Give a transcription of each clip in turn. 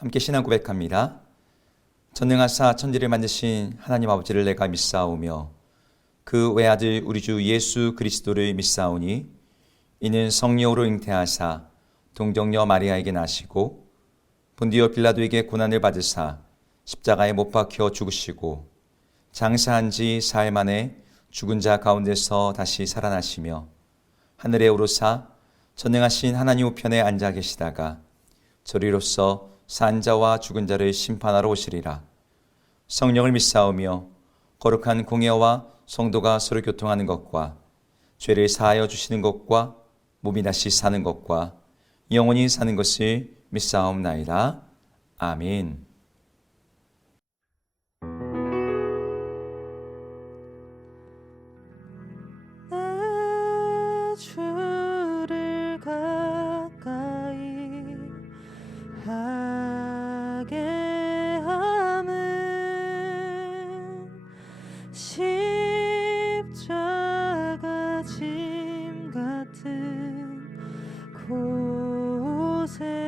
함께 신앙 고백합니다. 전능하사 천지를 만드신 하나님 아버지를 내가 믿사오며 그 외아들 우리 주 예수 그리스도를 믿사오니 이는 성령으로 잉태하사 동정녀 마리아에게 나시고 본디오 빌라도에게 고난을 받으사 십자가에 못 박혀 죽으시고 장사한 지 사흘 만에 죽은 자 가운데서 다시 살아나시며 하늘에 오르사 전능하신 하나님 우편에 앉아 계시다가 저리로서 산 자와 죽은 자를 심판하러 오시리라. 성령을 믿사오며 거룩한 공예와 성도가 서로 교통하는 것과 죄를 사하여 주시는 것과 몸이 다시 사는 것과 영원히 사는 것을 믿사옵나이다. 아멘. 주를 가까이 하게 함은 십자가 짐 같은 고생이나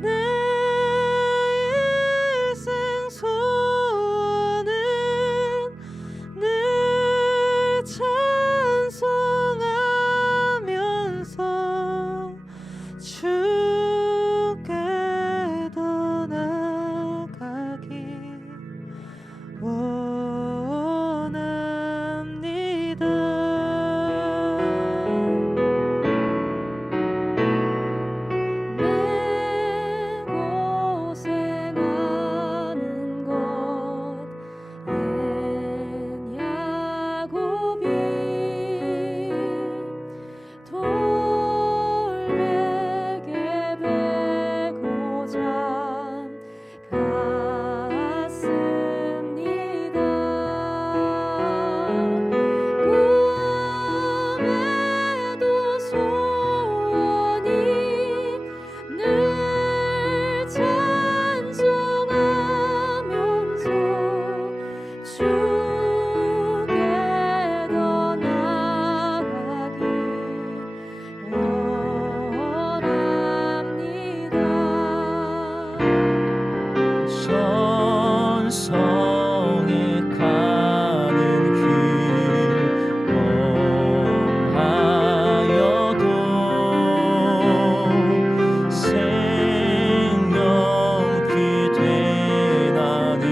내 일생 소원은 늘 찬송하면서 주께 더 나아가기 원합니다. 내 고생하는 것 옛 야곱이 돌베개 베고 잠 갔습니다. 꿈에도 소원이 늘 찬송하면서 주께 더 나아가기 원합니다. 천성에 가는 길 험하여도 생명피 되나니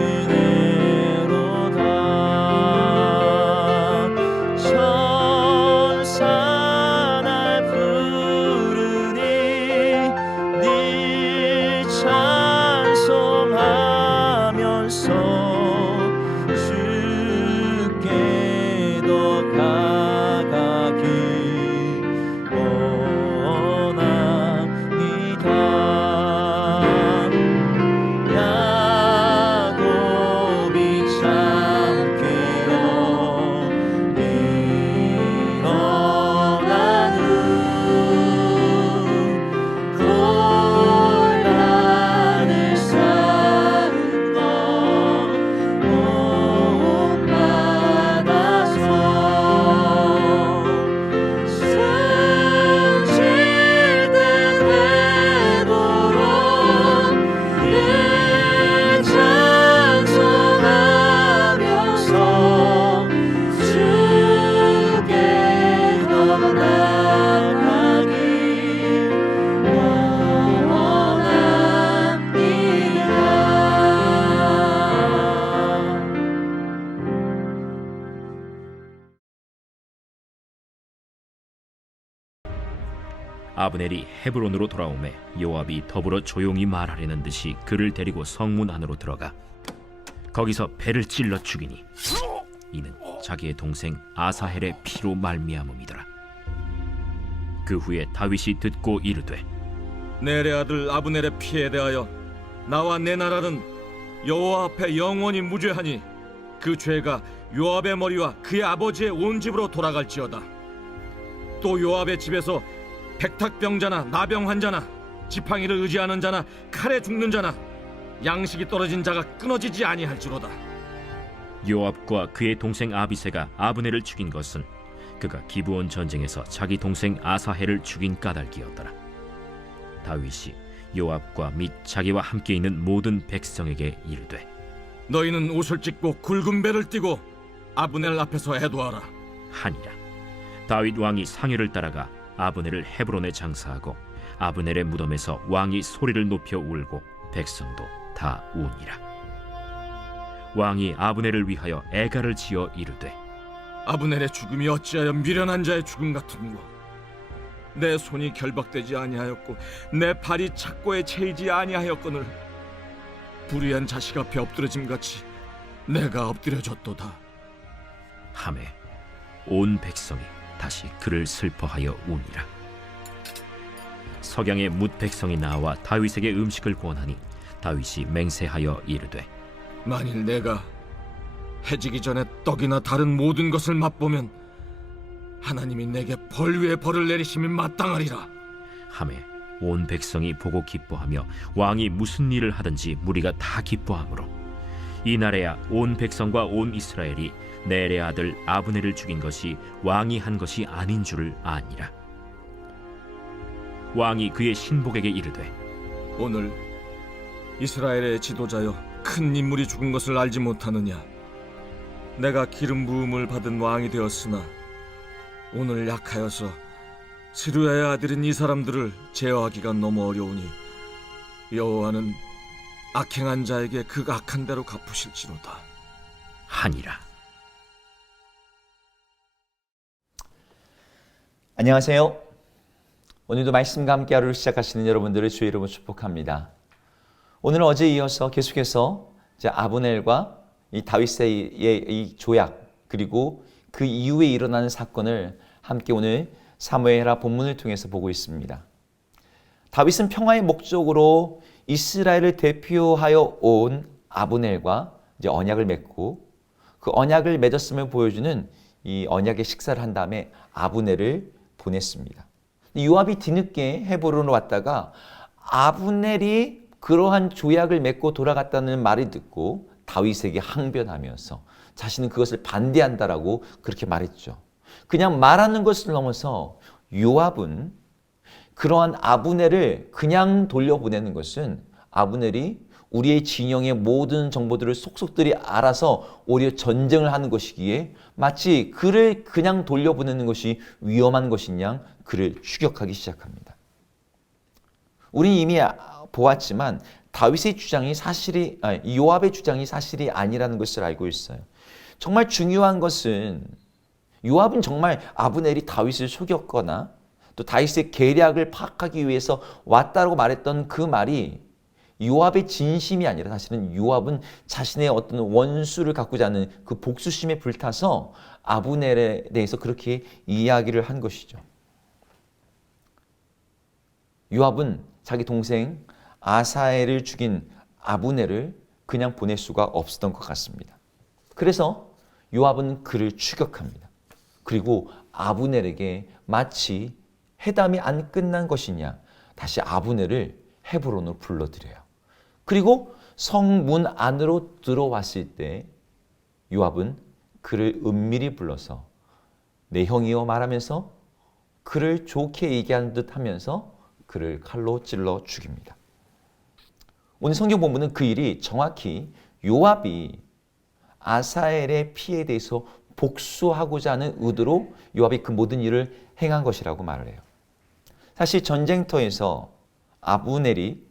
은혜로다. 천사 날 부르니 네 찬송하면서 주께 더 가까이 원합니다. 야곱이 참 깨어 일어나는 고난을 쌓은 것 본받아서 숨쉴 때 되도록 늘 찬송하면서 주께 더 나아가기 아브넬이 헤브론으로 돌아오매 요압이 더불어 조용히 말하려는 듯이 그를 데리고 성문 안으로 들어가 거기서 배를 찔러 죽이니 이는 자기의 동생 아사헬의 피로 말미암음이더라. 그 후에 다윗이 듣고 이르되 넬의 아들 아브넬의 피에 대하여 나와 내 나라는 여호와 앞에 영원히 무죄하니 그 죄가 요압의 머리와 그의 아버지의 온 집으로 돌아갈지어다. 또 요압의 집에서 백탁병자나 나병 환자나 지팡이를 의지하는 자나 칼에 죽는 자나 양식이 떨어진 자가 끊어지지 아니할지로다. 요압과 그의 동생 아비새가 아브넬을 죽인 것은 그가 기브온 전쟁에서 자기 동생 아사헬을 죽인 까닭이었더라. 다윗이 요압과 및 자기와 함께 있는 모든 백성에게 이르되 너희는 옷을 찢고 굵은 배를 띠고 아브넬 앞에서 애도하라. 하니라. 다윗 왕이 상회를 따라가 아브넬을 헤브론에 장사하고 아브넬의 무덤에서 왕이 소리를 높여 울고 백성도 다 우니라. 왕이 아브넬을 위하여 애가를 지어 이르되 아브넬의 죽음이 어찌하여 미련한 자의 죽음 같은고. 내 손이 결박되지 아니하였고 내 발이 착고에 채이지 아니하였거늘 불의한 자식 앞에 엎드러짐 같이 내가 엎드려졌도다. 하매 온 백성이 다시 그를 슬퍼하여 우니라. 석양에 뭇 백성이 나와 다윗에게 음식을 권하니 다윗이 맹세하여 이르되 만일 내가 해지기 전에 떡이나 다른 모든 것을 맛보면 하나님이 내게 벌 위에 벌을 내리심이 마땅하리라. 하매 온 백성이 보고 기뻐하며 왕이 무슨 일을 하든지 무리가 다 기뻐하므로 이날에야 온 백성과 온 이스라엘이 넬의 아들 아브넬을 죽인 것이 왕이 한 것이 아닌 줄을 아니라. 왕이 그의 신복에게 이르되 오늘 이스라엘의 지도자여 큰 인물이 죽은 것을 알지 못하느냐. 내가 기름 부음을 받은 왕이 되었으나 오늘 약하여서 스루야의 아들인 이 사람들을 제어하기가 너무 어려우니 여호와는 악행한 자에게 그 악한 대로 갚으실지로다. 하니라. 안녕하세요. 오늘도 말씀과 함께 하루를 시작하시는 여러분들을 주의 이름으로 축복합니다. 오늘은 어제에 이어서 계속해서 이제 아브넬과 이 다윗의 이 조약 그리고 그 이후에 일어나는 사건을 함께 오늘 사무엘하 본문을 통해서 보고 있습니다. 다윗은 평화의 목적으로 이스라엘을 대표하여 온 아브넬과 이제 언약을 맺고 그 언약을 맺었음을 보여주는 이 언약의 식사를 한 다음에 아브넬을 보냈습니다. 요압이 뒤늦게 헤브론으로 왔다가 아브넬이 그러한 조약을 맺고 돌아갔다는 말을 듣고 다윗에게 항변하면서 자신은 그것을 반대한다라고 그렇게 말했죠. 그냥 말하는 것을 넘어서 요압은 그러한 아브넬을 그냥 돌려보내는 것은 아브넬이 우리의 진영의 모든 정보들을 속속들이 알아서 오히려 전쟁을 하는 것이기에 마치 그를 그냥 돌려보내는 것이 위험한 것인 양 그를 추격하기 시작합니다. 우리는 이미 보았지만 다윗의 주장이 요압의 주장이 사실이 아니라는 것을 알고 있어요. 정말 중요한 것은 요압은 정말 아브넬이 다윗을 속였거나 또 다윗의 계략을 파악하기 위해서 왔다고 말했던 그 말이 요압의 진심이 아니라 사실은 요압은 자신의 어떤 원수를 갖고자 하는 그 복수심에 불타서 아브넬에 대해서 그렇게 이야기를 한 것이죠. 요압은 자기 동생 아사엘을 죽인 아브넬을 그냥 보낼 수가 없었던 것 같습니다. 그래서 요압은 그를 추격합니다. 그리고 아브넬에게 마치 회담이 안 끝난 것이냐 다시 아브넬을 헤브론으로 불러들여요. 그리고 성문 안으로 들어왔을 때 요압은 그를 은밀히 불러서 내 형이여 말하면서 그를 좋게 얘기하는 듯 하면서 그를 칼로 찔러 죽입니다. 오늘 성경 본문은 그 일이 정확히 요압이 아사엘의 피해에 대해서 복수하고자 하는 의도로 요압이 그 모든 일을 행한 것이라고 말을 해요. 사실 전쟁터에서 아브넬이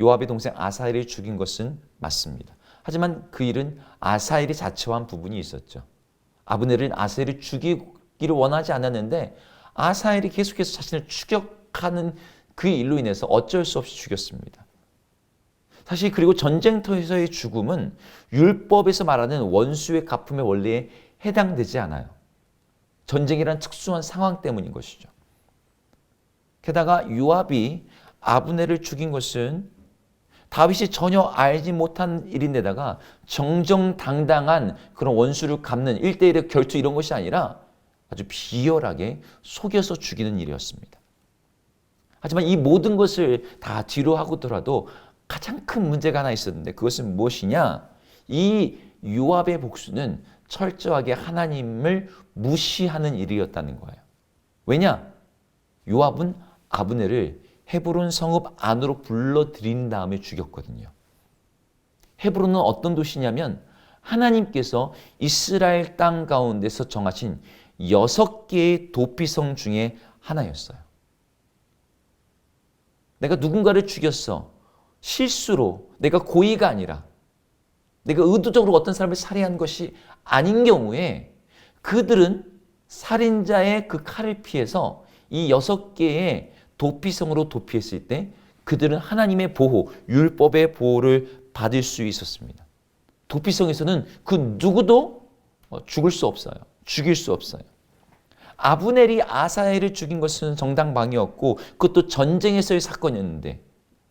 요압의 동생 아사엘을 죽인 것은 맞습니다. 하지만 그 일은 아사엘이 자초한 부분이 있었죠. 아브넬은 아사엘을 죽이기를 원하지 않았는데 아사엘이 계속해서 자신을 추격하는 그 일로 인해서 어쩔 수 없이 죽였습니다. 사실 그리고 전쟁터에서의 죽음은 율법에서 말하는 원수의 갚음의 원리에 해당되지 않아요. 전쟁이란 특수한 상황 때문인 것이죠. 게다가 요압이 아브넬을 죽인 것은 다윗이 전혀 알지 못한 일인데다가 정정당당한 그런 원수를 갚는 1대1의 결투 이런 것이 아니라 아주 비열하게 속여서 죽이는 일이었습니다. 하지만 이 모든 것을 다 뒤로 하고더라도 가장 큰 문제가 하나 있었는데 그것은 무엇이냐? 이 요압의 복수는 철저하게 하나님을 무시하는 일이었다는 거예요. 왜냐? 요압은 아브넬을 헤브론 성읍 안으로 불러들인 다음에 죽였거든요. 헤브론은 어떤 도시냐면 하나님께서 이스라엘 땅 가운데서 정하신 6개의 도피성 중에 하나였어요. 내가 누군가를 죽였어. 실수로, 내가 고의가 아니라 내가 의도적으로 어떤 사람을 살해한 것이 아닌 경우에 그들은 살인자의 그 칼을 피해서 이 6개의 도피성으로 도피했을 때 그들은 하나님의 보호, 율법의 보호를 받을 수 있었습니다. 도피성에서는 그 누구도 죽을 수 없어요. 죽일 수 없어요. 아브넬이 아사엘을 죽인 것은 정당방위였고 그것도 전쟁에서의 사건이었는데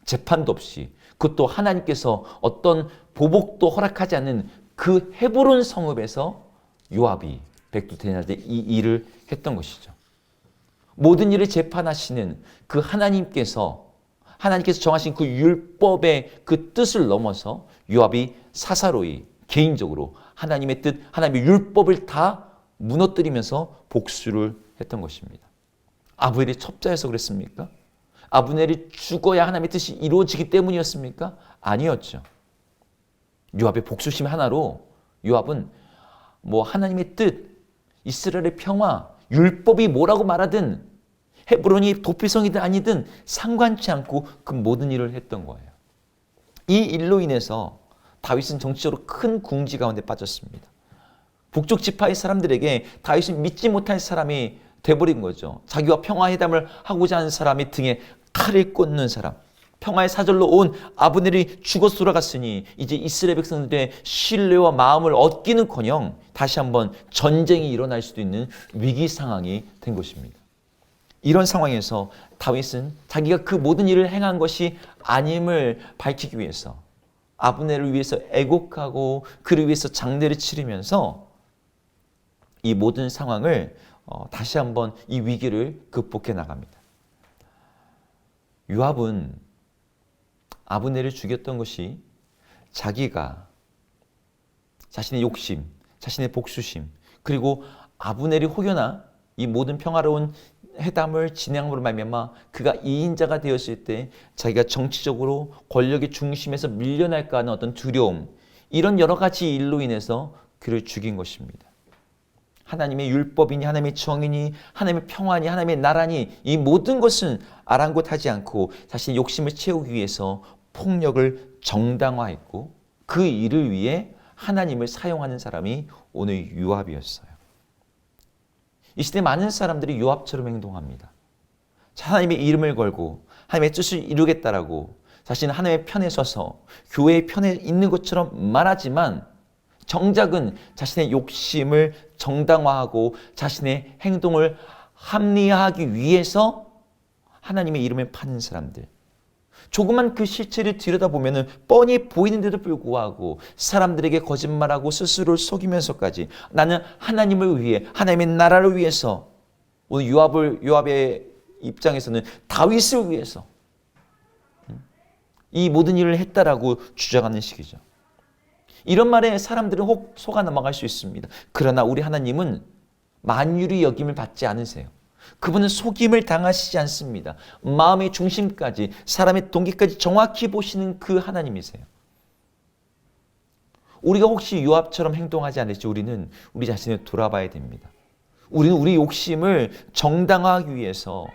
재판도 없이 그것도 하나님께서 어떤 보복도 허락하지 않는 그 헤브론 성읍에서 요압이 백두대간대 이 일을 했던 것이죠. 모든 일을 재판하시는 그 하나님께서 정하신 그 율법의 그 뜻을 넘어서 요압이 사사로이 개인적으로 하나님의 뜻, 하나님의 율법을 다 무너뜨리면서 복수를 했던 것입니다. 아브넬이 첩자여서 그랬습니까? 아브넬이 죽어야 하나님의 뜻이 이루어지기 때문이었습니까? 아니었죠. 요압의 복수심 하나로 요압은 하나님의 뜻, 이스라엘의 평화, 율법이 뭐라고 말하든 헤브론이 도피성이든 아니든 상관치 않고 그 모든 일을 했던 거예요. 이 일로 인해서 다윗은 정치적으로 큰 궁지 가운데 빠졌습니다. 북쪽 지파의 사람들에게 다윗은 믿지 못할 사람이 돼버린 거죠. 자기와 평화회담을 하고자 하는 사람이 등에 칼을 꽂는 사람. 평화의 사절로 온 아브넬이 죽어서 돌아갔으니 이제 이스라엘 백성들의 신뢰와 마음을 얻기는커녕 다시 한번 전쟁이 일어날 수도 있는 위기 상황이 된 것입니다. 이런 상황에서 다윗은 자기가 그 모든 일을 행한 것이 아님을 밝히기 위해서 아브넬을 위해서 애곡하고 그를 위해서 장례를 치르면서 이 모든 상황을 다시 한번 이 위기를 극복해 나갑니다. 요압은 아브넬을 죽였던 것이 자기가 자신의 욕심, 자신의 복수심, 그리고 아브넬이 혹여나 이 모든 평화로운 회담을 진행함으로 말미암아 그가 이인자가 되었을 때 자기가 정치적으로 권력의 중심에서 밀려날까 하는 어떤 두려움, 이런 여러 가지 일로 인해서 그를 죽인 것입니다. 하나님의 율법이니 하나님의 정의니 하나님의 평화니 하나님의 나라니 이 모든 것은 아랑곳하지 않고 자신의 욕심을 채우기 위해서 폭력을 정당화했고 그 일을 위해 하나님을 사용하는 사람이 오늘 요압이었어요. 이 시대 많은 사람들이 요압처럼 행동합니다. 하나님의 이름을 걸고 하나님의 뜻을 이루겠다라고 자신은 하나님의 편에 서서 교회의 편에 있는 것처럼 말하지만 정작은 자신의 욕심을 정당화하고 자신의 행동을 합리화하기 위해서 하나님의 이름을 파는 사람들. 조그만 그 실체를 들여다보면 뻔히 보이는데도 불구하고 사람들에게 거짓말하고 스스로를 속이면서까지 나는 하나님을 위해 하나님의 나라를 위해서 오늘 요압의 입장에서는 다윗을 위해서 이 모든 일을 했다라고 주장하는 식이죠. 이런 말에 사람들은 혹 속아 넘어갈 수 있습니다. 그러나 우리 하나님은 만유리 여김을 받지 않으세요. 그분은 속임을 당하시지 않습니다. 마음의 중심까지 사람의 동기까지 정확히 보시는 그 하나님이세요. 우리가 혹시 요압처럼 행동하지 않을지 우리는 우리 자신을 돌아봐야 됩니다. 우리는 우리 욕심을 정당화하기 위해서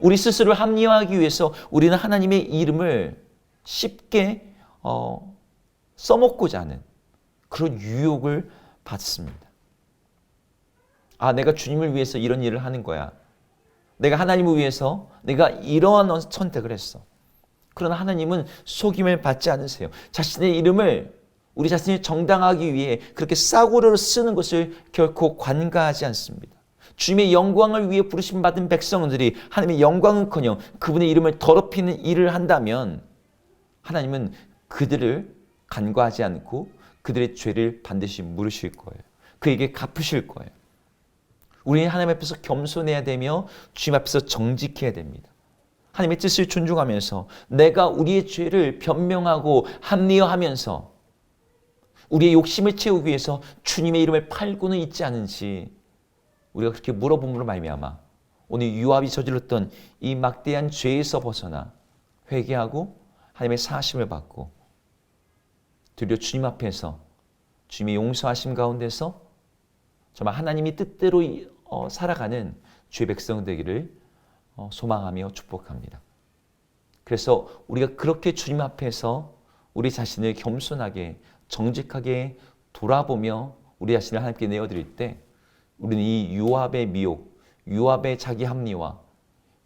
우리 스스로를 합리화하기 위해서 우리는 하나님의 이름을 쉽게 써먹고자 하는 그런 유혹을 받습니다. 아, 내가 주님을 위해서 이런 일을 하는 거야. 내가 하나님을 위해서 내가 이러한 선택을 했어. 그러나 하나님은 속임을 받지 않으세요. 자신의 이름을 우리 자신이 정당하기 위해 그렇게 싸구려로 쓰는 것을 결코 관가하지 않습니다. 주님의 영광을 위해 부르심 받은 백성들이 하나님의 영광은커녕 그분의 이름을 더럽히는 일을 한다면 하나님은 그들을 간과하지 않고 그들의 죄를 반드시 물으실 거예요. 그에게 갚으실 거예요. 우리는 하나님 앞에서 겸손해야 되며 주님 앞에서 정직해야 됩니다. 하나님의 뜻을 존중하면서 내가 우리의 죄를 변명하고 합리화하면서 우리의 욕심을 채우기 위해서 주님의 이름을 팔고는 있지 않은지 우리가 그렇게 물어봄으로 말미암아 오늘 요압이 저질렀던 이 막대한 죄에서 벗어나 회개하고 하나님의 사하심을 받고 드디어 주님 앞에서 주님의 용서하심 가운데서 정말 하나님이 뜻대로 살아가는 주의 백성 되기를 소망하며 축복합니다. 그래서 우리가 그렇게 주님 앞에서 우리 자신을 겸손하게 정직하게 돌아보며 우리 자신을 하나님께 내어드릴 때 우리는 이 요압의 미혹, 요압의 자기 합리화,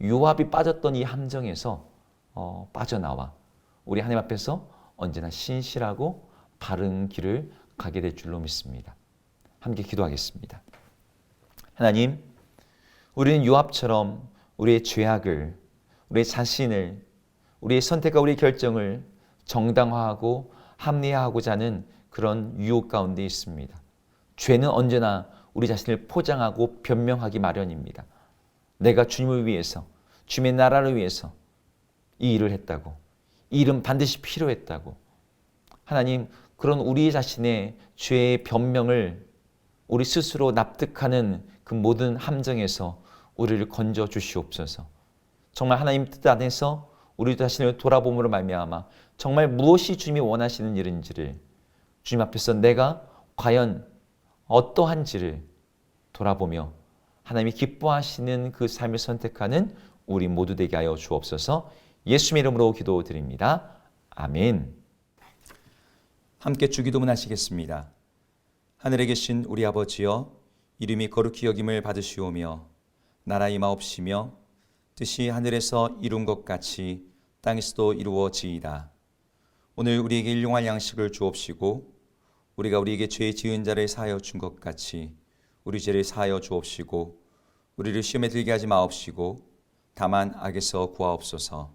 요압이 빠졌던 이 함정에서 빠져나와 우리 하나님 앞에서 언제나 신실하고 바른 길을 가게 될 줄로 믿습니다. 함께 기도하겠습니다. 하나님, 우리는 요압처럼 우리의 죄악을, 우리의 자신을, 우리의 선택과 우리의 결정을 정당화하고 합리화하고자 하는 그런 유혹 가운데 있습니다. 죄는 언제나 우리 자신을 포장하고 변명하기 마련입니다. 내가 주님을 위해서, 주님의 나라를 위해서 이 일을 했다고, 이 일은 반드시 필요했다고. 하나님, 그런 우리 자신의 죄의 변명을 우리 스스로 납득하는 그 모든 함정에서 우리를 건져 주시옵소서. 정말 하나님 뜻 안에서 우리 자신을 돌아봄으로 말미암아 정말 무엇이 주님이 원하시는 일인지를 주님 앞에서 내가 과연 어떠한지를 돌아보며 하나님이 기뻐하시는 그 삶을 선택하는 우리 모두 되게 하여 주옵소서. 예수님의 이름으로 기도드립니다. 아멘. 함께 주기도문 하시겠습니다. 하늘에 계신 우리 아버지여, 이름이 거룩히 여김을 받으시오며 나라 임하옵시며 뜻이 하늘에서 이룬 것 같이 땅에서도 이루어지이다. 오늘 우리에게 일용할 양식을 주옵시고 우리가 우리에게 죄 지은 자를 사하여 준 것 같이 우리 죄를 사하여 주옵시고 우리를 시험에 들게 하지 마옵시고 다만 악에서 구하옵소서.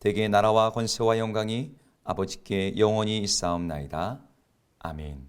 대개 나라와 권세와 영광이 아버지께 영원히 있사옵나이다. 아멘.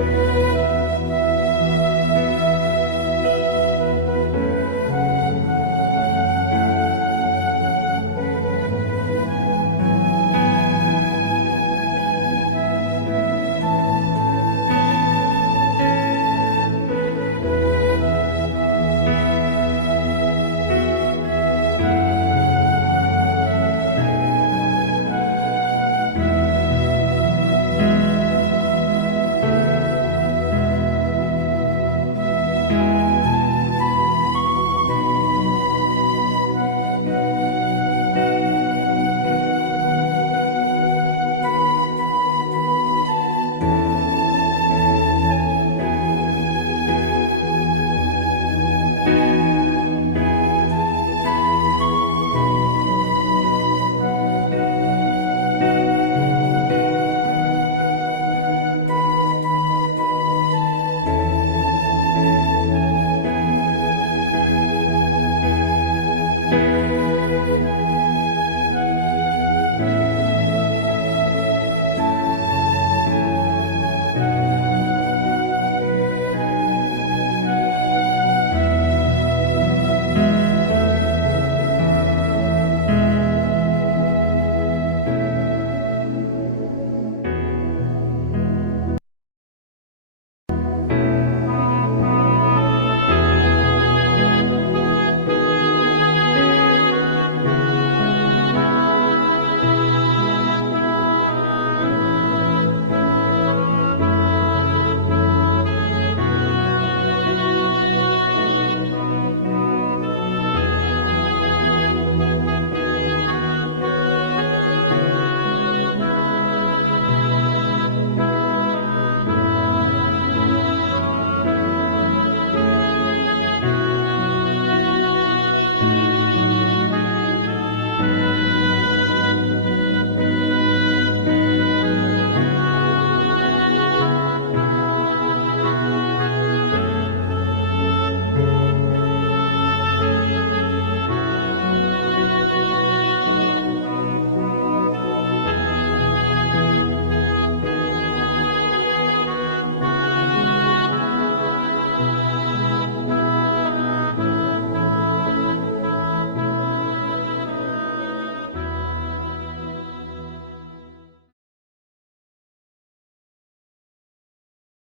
주